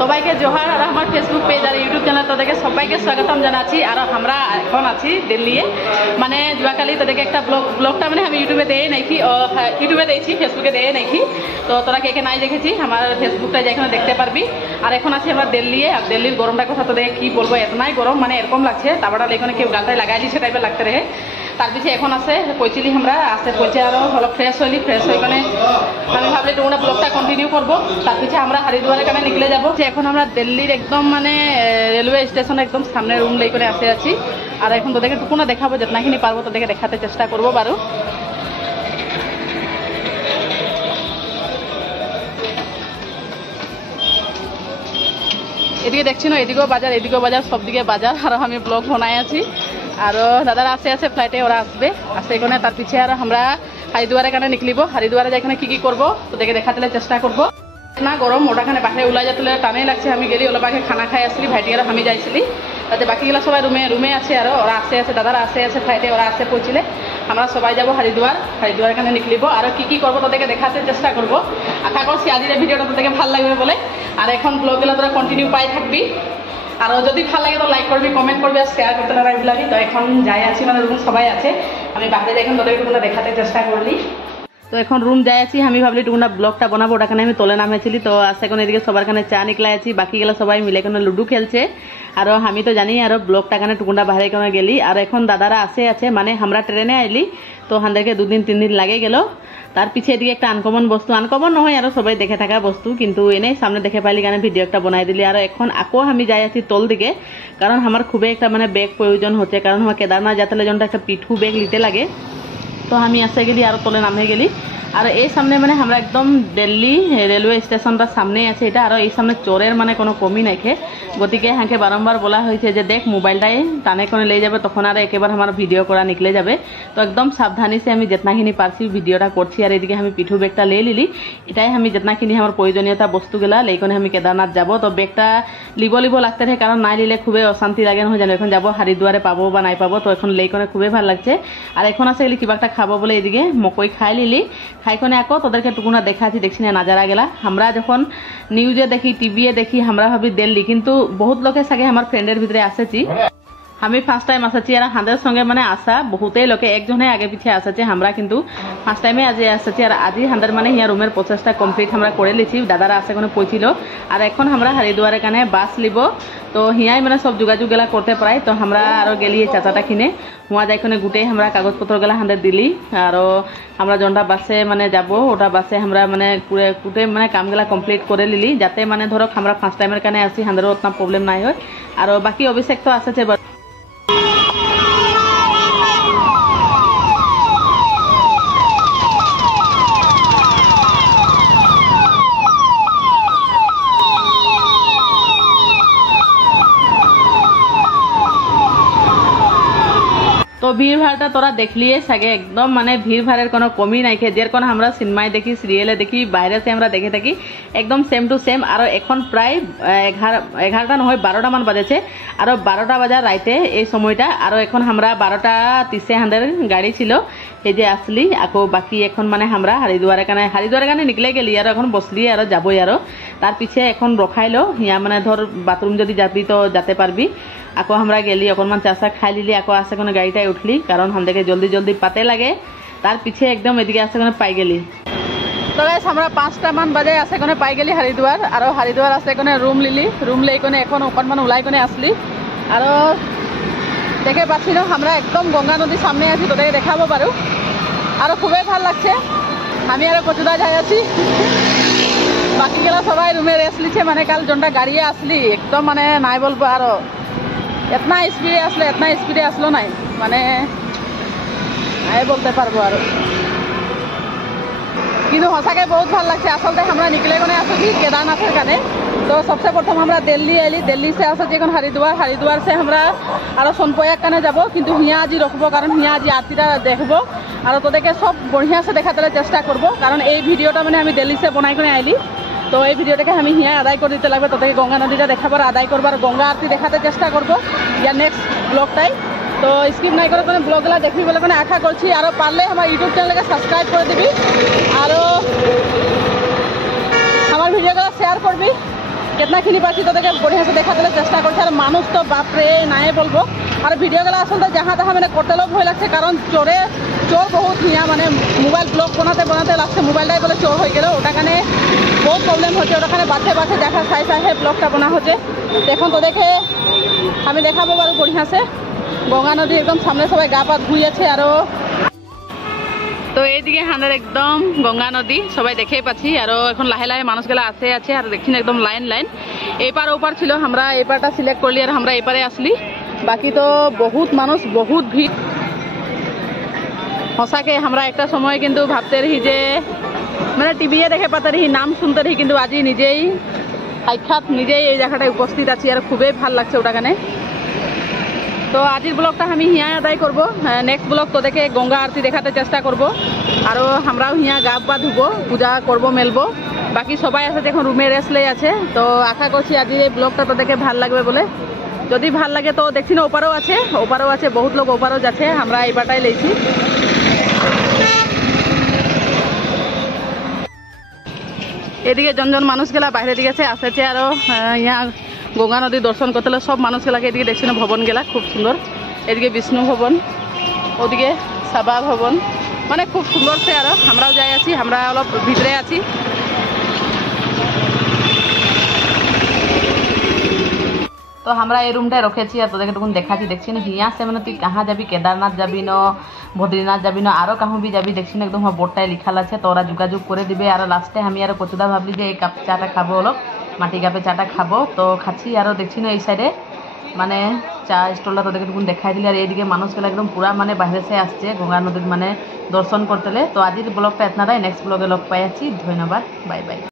সবাইকে জোহার আর আমার Facebook page আর YouTube channel তাদেরকে সবাইকে স্বাগতম জানাচ্ছি। আর আমরা এখন আছি দিল্লিয়ে, মানে যোৱাকালি তাদেরকে একটা ব্লগটা মানে আমি ইউটিউবে দিয়ে নাকি ইউটিউবে দিয়েছি, ফেসবুকে দিয়ে নাকি। তো তোরা কে কে নাই দেখেছি আমার ফেসবুকটা যেখানে দেখতে পারবি। আর এখন আছি আমরা দিল্লিয়ে, আর দিল্লির গরমটার কথা তোদের কি বলবো, এতনাই গরম মানে এরকম লাগছে তারপরে এখানে কেউ গালটায় লাগাই দিচ্ছে টাইপের লাগতে রহে। তার পিছিয়ে এখন আছে পৌঁছিলি আমরা, আসতে পৌঁছে আরও হলো ফ্রেশ হইলি, ফ্রেশ হয়ে মানে আমি ভাবলি তোমরা ব্লগটা কন্টিনিউ করবো। তার পিছিয়ে আমরা হরিদ্বারের কানে নিকলে যাবো। এখন আমরা দিল্লির একদম মানে রেলওয়ে স্টেশন একদম সামনে রুম লেই করে আসে আছি। আর এখন তোদেরকে টুকুনা দেখাবো, যেতনাখিনি পারবো তোদেরকে দেখাতে চেষ্টা করবো বারো। এদিকে দেখছি না, এদিকেও বাজার সব দিকে বাজার। আর আমি ব্লগ বানাই আছি। আর দাদারা আছে ফ্লাইটে, ওরা আসবে এখানে। তার পিছিয়ে আর আমরা হরিদ্বারের কানে নিকলিব। হরিদ্বারে যেখানে কি করবো তোদেরকে দেখাতে চেষ্টা করবো। না গরম ওটাখানে বাহিরে ওলাই যেতে টানেই লাগছে। আমি গেলি ওলা বাকি খানা খাই আসলি, ভাইটি আর আমি যাইছিলি। তাতে বাকিগুলা সবাই রুমে আছে। আর ওরা আছে দাদারা আছে ফ্লাইটে, ওরা আসে পৌঁছিলে। আমরা সবাই যাবো হরিদ্বারের কানে নিকলিব। আর কি করবো তোদেরকে দেখাতে চেষ্টা করবো। আশা করছি আজির ভিডিওটা তোদেরকে ভালো লাগবে বলে। আর এখন ব্লগগুলো তোরা কন্টিনিউ পাই থাকবি। আর যদি ভালো লাগে তো লাইক করবি, কমেন্ট করবি আর শেয়ার করতে না রাখবি। তো এখন যাই আছি, মানে রুম সবাই আছে। আমি বাইরে এখন তোদেরকে তোমরা দেখাতে চেষ্টা করলি। তো এখন রুম যাই আছি। আমি ভাবলি টুকুনা ব্লগটা বানাবো, ওটাখানে আমি তোলে নামেছিলি। তো আসে এখন এদিকে সবার কানে চা নিকলাই আছি, বাকি গেলে সবাই মিলে কোনো লুডু খেলছে। আর আমি তো জানি আর ব্লগটা কানে টুকুনা বাইরে কোনো গেলি। আর এখন দাদারা আছে মানে আমরা ট্রেনে আইলি, তো হাঁদেরকে 2 দিন 3 দিন লাগে গেল। তার পিছিয়ে এদিকে একটা আনকমন বস্তু, আনকমন নহয় আর সবাই দেখে থাকা বস্তু, কিন্তু এনেই সামনে দেখে পাইলি কারণে ভিডিও একটা বানাই দিলি। আর এখন আকৌ আমি যাই আছি তোল দিকে, কারণ আমার খুবই একটা মানে ব্যাগ প্রয়োজন হচ্ছে। কারণ আমার কেদারনাথ যাতে জন্য একটা পিঠু ব্যাগ নিতে লাগে। তো আমি আসে গেলি আর তোলে নামে গেলি। আর এই সামনে মানে আমরা একদম দিল্লি রেলওয়ে স্টেশনটার সামনেই আছে এটা। আর এই সামনে চোরের মানে কোনো কমি নাইখে। গতিকে হাঁকে বারম্বার বলা হয়েছে যে দেখ মোবাইলটাই টানে কোনে লে যাবে, তখন আর একেবারে আমার ভিডিও করা নিকলে যাবে। তো একদম সাবধানী সে আমি যেতনাখিনি পারছি ভিডিওটা করছি। আর এদিকে আমি পিঠু ব্যাগটা লে লিলি। এটাই আমি যেতনাখিনি আমার প্রয়োজনীয়তা বস্তুগুলা লেইকনে আমি কেদারনাথ যাব। তো ব্যাগটা লিব লাগতে থাকে, কারণ নাই লিলে খুবই অশান্তি লাগে নহয় জানো। এখন যাবো হরিদ্বারে পাবো বা নাই পাবো, তো এখন লেইকনে খুবই ভাল লাগছে। আর এখন আছে গেলি কিবা একটা খাবো বলে এদিকে মকই খাই লিলি। খাইকনে আকৌ তোদেরকে টুকুনা দেখাচ্ছি, দেখছি না নাজারা গেলা। আমরা যখন নিউজে দেখি, টিভিয়ে দেখি, আমরা ভাবি দিল্লি, কিন্তু বহুত লোকে সাগে আমার ফ্রেন্ডের ভিতরে আসেছি। আমি ফার্স্ট টাইম আসাচ্ছি। আর হাঁদের সঙ্গে মানে আসা বহুতেই লোকে একজনে আগে পিছিয়ে আসেছে, আমরা কিন্তু ফার্স্ট টাইমে আজ আসেছি। আর আজি হাঁদের মানে হিয়া রুমের প্রসেসটা কমপ্লিট আমরা করে লিছি। দাদারা আসে কোনো পৌঁছিল। আর এখন আমরা হরিদ্বারের কানে বাস লিব। তো হিয়াই মানে সব যোগাযোগ গেলা করতে পারাই। তো আমরা আরো গেলি চাচাটা কিনে হুয়া যাইখানে গুটে আমরা কাগজপত্র গেলা হাঁদের দিলি। আর আমরা যনটা বাসে মানে যাব, ওটা বাসে আমরা মানে কুটে মানে কামগুলা কমপ্লিট করে লিলি, যাতে মানে ধরক আমরা ফার্স্ট টাইমের কানে আসি হাঁদেরও অতনা প্রবলেম নাই হয়। আর বাকি অভিষেক তো আসেছে। তো ভিড় ভাড়টা তোরা দেখলিয়ে সাগে, একদম মানে ভিড় ভাড়ের কোনো কমি নাইখে। যেরকম আমরা সিনেমায় দেখি, সিরিয়ালে দেখি, বাইরে সে আমরা দেখে থাকি একদম সেম টু সেম। আর এখন প্রায় 11টা নহয় 12টা মান বাজেছে। আর 12টা বাজার রাইতে এই সময়টা। আর এখন আমরা 12:30 হাঁদের গাড়ি ছিল, এই যে আসলি। আকৌ বাকি এখন মানে আমরা হরিদ্বারের কানে নিকলে গেলি। আর এখন বসলি আর যাবই। আর তার পিছিয়ে এখন রখাইলো হিয়া, মানে ধর বাথরুম যদি যাবি তো যেতে পারবি। আকৌ আমরা গেলি অকনমান চাষা খাই লিলি, আকৌ আসে কোনো গাড়িটাই উঠলি, কারণ হামদেরকে জলদি পাতে লাগে। তার পিছিয়ে একদম এদিকে আসে কোনো পাই গেলি। তো গাইস আমরা 5টা মান বাজে আসে কোনো পাই গেলি হরিদ্বার। আর হরিদ্বার আসে কোনো রুম লিলি, রুম লেই কোনে এখন অকনমান ওলাই কোনে আসলি। আর দেখে পাচ্ছি না আমরা একদম গঙ্গা নদীর সামনে আছি, তোদেরকে দেখাবো পারো। আর খুবই ভাল লাগছে। আমি আর কচুদা যাই আছি, বাকি গেলা সবাই রুমে রেস্ট লিছে। মানে কাল জনটা গাড়িয়ে আসলি একদম মানে নাই বলবো। আর এতনা স্পিডে আসলো নাই, মানে নাই বলতে পারবো। আর কিন্তু সঁচাকে বহুত ভাল লাগছে। আসলতে আমরা নিকলে কোনে আসছি কেদারনাথের কানে। তো সবসে প্রথম আমরা দিল্লি আইলি, দিল্লি সে আসছি এখন হরিদ্বার সে আমরা আরো সোনপ্রয়াগ কানে যাব। কিন্তু হিয়া আজি রখবো, কারণ হিয়া আজি আরতিটা দেখবো। আর তোদেরকে সব বঢ়িয়া সে দেখাতে চেষ্টা করবো, কারণ এই ভিডিওটা মানে আমি দিল্লি সে বনাই করে আইলি। তো এই ভিডিওটাকে আমি হিয়া আদায় করে দিতে লাগবে। তোদেরকে গঙ্গা নদীটা দেখাবার, আদায় করবার, গঙ্গা আরতি দেখাতে চেষ্টা করবো ইয়ার নেক্সট ব্লগটাই। তো স্কিপ নাই করে কোনো ব্লগগুলো দেখবি বলে কোনো আশা করছি। আর পারলে আমার ইউটিউব চ্যানেলকে সাবস্ক্রাইব করে দিবি। আর আমার ভিডিওগুলো শেয়ার করবি। কেতনাখিনি পাচ্ছি তোদেরকে বঢ়িয়াসে দেখাতে চেষ্টা করছি। আর মানুষ তো বাপরে নাই বলবো। আর ভিডিওগুলো আসলে যাহা তাহা মানে করতেও ভয় লাগছে, কারণ চোর বহুত হিয়া মানে মোবাইল ব্লগ বানাতে লাগছে মোবাইলটাই বলে চোর হয়ে গেল। ওটা কারণে বহুত প্রবলেম হচ্ছে, ওটাখানে বাছে দেখা চাই ব্লগটা বনা হচ্ছে। দেখুন তোদেরকে আমি দেখাবো পারো বঢ়িয়াসে গঙ্গা নদী একদম সামনে সবাই গা পা ধুই আছে। আরো তো এইদিকে হান্ডার একদম গঙ্গা নদী সবাই দেখেই পাচ্ছি। আর এখন লাহে লাহে মানুষগুলা আছে আর দেখছি একদম লাইন এপার ওপার ছিল। আমরা এপারটা সিলেক্ট করলি আর আমরা এপারে আসলি। বাকি তো বহুত মানুষ বহুত ভিড় সঁচাকে। আমরা একটা সময় কিন্তু ভাবতে রহি যে মানে টিভিয়ে দেখে পাতে রহি, নাম শুনতে রহি, কিন্তু আজি নিজেই সাক্ষাৎ নিজেই এই জায়গাটায় উপস্থিত আছি আর খুবই ভাল লাগছে ওটা কারণে। তো আজির ব্লগটা আমি হিয়াই আদায় করবো। নেক্সট ব্লগ তোদেরকে গঙ্গা আরতি দেখাতে চেষ্টা করব। আর আমরাও হিয়া গা পা ধুবো, পূজা করবো, মেলবো। বাকি সবাই আছে এখন রুমে রেস্ট লেই আছে। তো আশা করছি আজির এই ব্লগটা তোদেরকে ভাল লাগবে বলে। যদি ভাল লাগে তো দেখছি না ওপারেও আছে বহুত লোক ওপারেও যাচ্ছে। আমরা এইবারটাই লেছি। এদিকে জন মানুষগুলা বাইরে দিকে আসেছে আর ইয়া গঙ্গা নদী দর্শন করতে সব মানুষগুলাকে এদিকে দেখছি না ভবন গেলা খুব সুন্দর। এদিকে বিষ্ণু ভবন, ওদিকে সাবা ভবন, মানে খুব সুন্দর সে। আর আমরাও যাই আছি, আমরা অলপ ভিতরে আছি। তো আমরা এই রুমটায় রেখেছি আর তোদেরকে তখন দেখাচ্ছি। দেখছি না হিয়া সে মানে তুই কাহা যাবি, কেদারনাথ যাবি না, বদ্রীনাথ যাবি না, আরো কাহু বি যাবি দেখছি না একদম বোর্ডটায় লিখাল আছে। তো ওরা যোগাযোগ করে দিবে। আর লাস্টে আমি আর কচুদা ভাবলি যে এই কাপ চাটা খাবো, অলপ মাটি কাপে চাটা খাবো। তো খাচ্ছি। আরও দেখছি না এই সাইডে মানে চা স্টলটা তোদেরকে তখন দেখাই দিলি। আর এইদিকে মানুষগুলো একদম পুরা মানে বাইরে সে আসছে গঙ্গা নদীর মানে দর্শন করতে। তো আজির ব্লগটা এতনাটাই, নেক্সট ব্লগে লগ পাই আছি। ধন্যবাদ, বাই বাই।